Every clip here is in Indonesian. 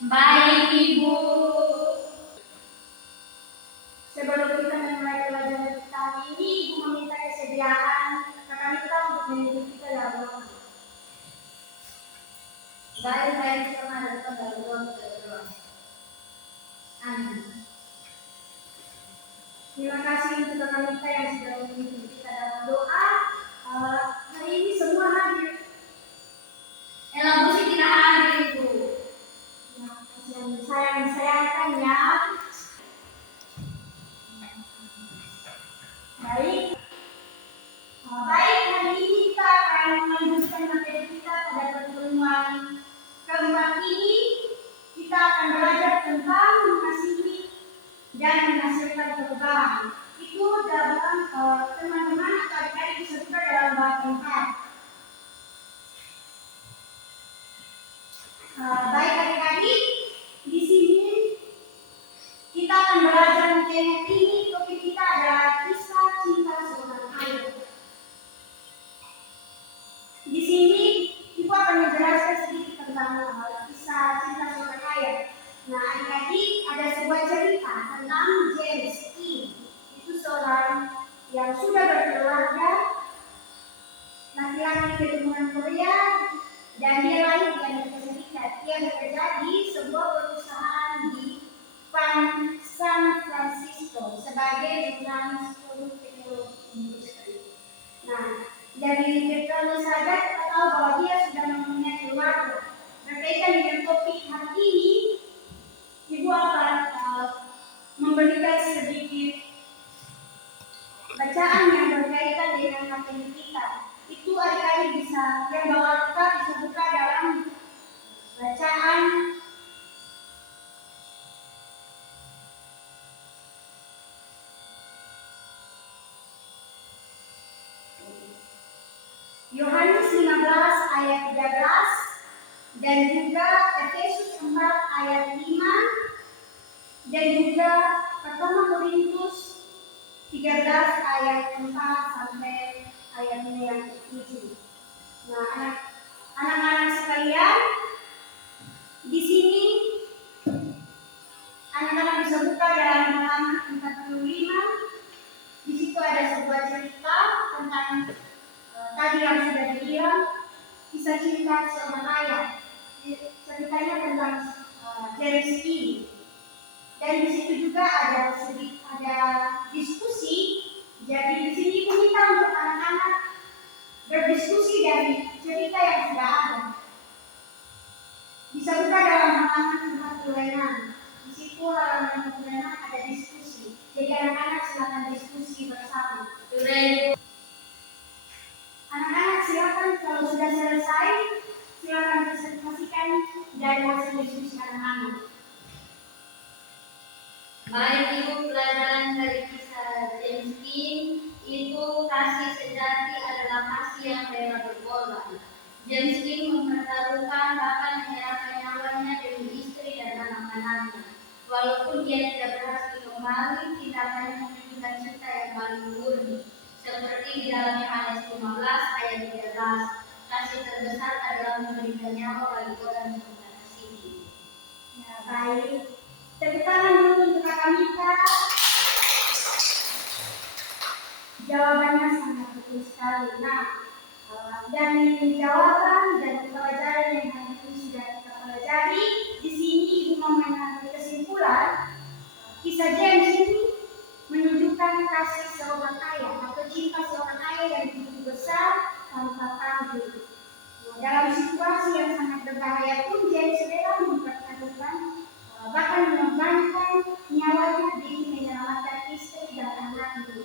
Baik, Ibu. Sebelum kita memulai pelajaran kita ini, Ibu meminta kesediaan kakak kita untuk mengikuti kita dalam doa. Baik, kita mengadakan dalam doa. Amin. Terima kasih untuk kakak kita yang sudah mengikuti kita dalam doa. Hari ini semua hadir. Bu Siti tidak hadir, Ibu. Saya disayangkan ya. Baik. Baik, hari ini kita akan melanjutkan materi kita pada pertemuan keempat ini. Kita akan belajar tentang mengasihi dan menghasilkan perubahan. Itu dalam teman-teman atau adik-adik bisa juga dalam bab 4. Baik adik-adik, di sini kita akan belajar materi ini. Topik kita adalah kisah cinta seorang ayah. Di sini Ibu akan menjelaskan sedikit tentang kisah cinta seorang ayah. Nah, adik-adik, ada sebuah cerita tentang James King. Itu seorang yang sudah berkeluarga, laki-laki keturunan Korea, dan dia lahir di Amerika Serikat. Dia bekerja di sebuah perusahaan di San Francisco sebagai jurnalis produk teknologi. Nah, dari background saja kita tahu bahwa dia sudah mempunyai keluarga. Berkaitan dengan topik hari ini, Ibu akan memberikan sedikit bacaan yang berkaitan dengan materi kita. Itu adik-adik bisa, yang bawa kita bisa buka dalam bacaan Yohanes 15 ayat 13 dan juga Efesus 4 ayat 5 dan juga pertama Korintus 13 ayat 4 sampai ayat yang 7. Nah, anak-anak sekalian, di sini anak-anak bisa buka dalam halaman 45. Di situ ada sebuah cerita tentang tadi yang sudah dibilang, kisah cinta seorang ayah. Ceritanya tentang James King. Dan di situ juga ada diskusi. Jadi di sini Ibu minta untuk anak-anak berdiskusi dari cerita yang sudah ada. Bisa buka dalam halaman 46. Di situ halaman 46 ada diskusi. Jadi anak-anak silakan diskusi bersama. Anak-anak silakan kalau sudah selesai, silakan presentasikan dari hasil diskusi anak-anak. Baik, Ibu, pelajaran dari kisah James King itu kasih sejati adalah kasih yang rela berkorban. James King mempertaruhkan bahkan menyerahkan nyawanya demi istri dan anak-anaknya. Walaupun dia tidak berhasil kembali, tindakannya menunjukkan cinta yang paling murni. Seperti di dalam Yohanes 15 ayat 13, kasih terbesar adalah memberikan nyawa bagi orang yang kita kasihi. Ya, baik. Tepuk tangan dulu untuk kakak Mika. Jawabannya sangat betul sekali. Nah, dari jawaban dan pelajaran yang hari ini sudah kita pelajari, di sini Ibu mau mengambil kesimpulan, kisah James ini menunjukkan kasih seorang ayah atau cinta seorang ayah yang begitu besar tanpa pamrih. Dalam situasi yang sangat berbahaya pun James rela mempertaruhkan bahkan mengorbankan nyawanya demi menyelamatkan istri dan anaknya.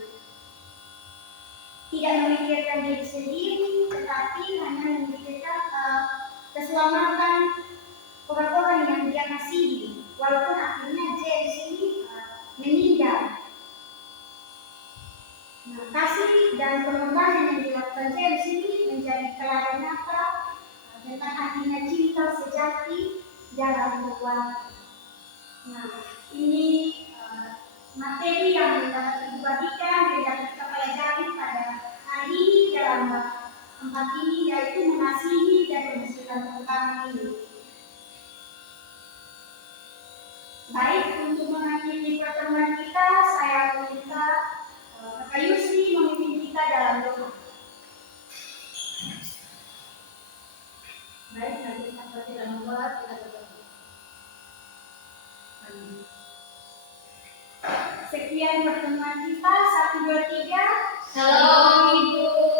Tidak memikirkan diri sendiri, tetapi hanya memikirkan keselamatan orang-orang yang dia kasihi. Walaupun akhirnya James ini meninggal. Nah, kasih dan pengorbanan yang dilakukan James ini menjadi teladan nyata tentang artinya cinta sejati dalam keluarga. Nah, ini materi yang dapat Ibu bagikan dan dapat kita pelajari pada hari ini dalam tempat ini, yaitu mengasihi dan menghasilkan perubahan ini. Sekian pertemuan kita. 1, 2, 3. Shalom Ibu.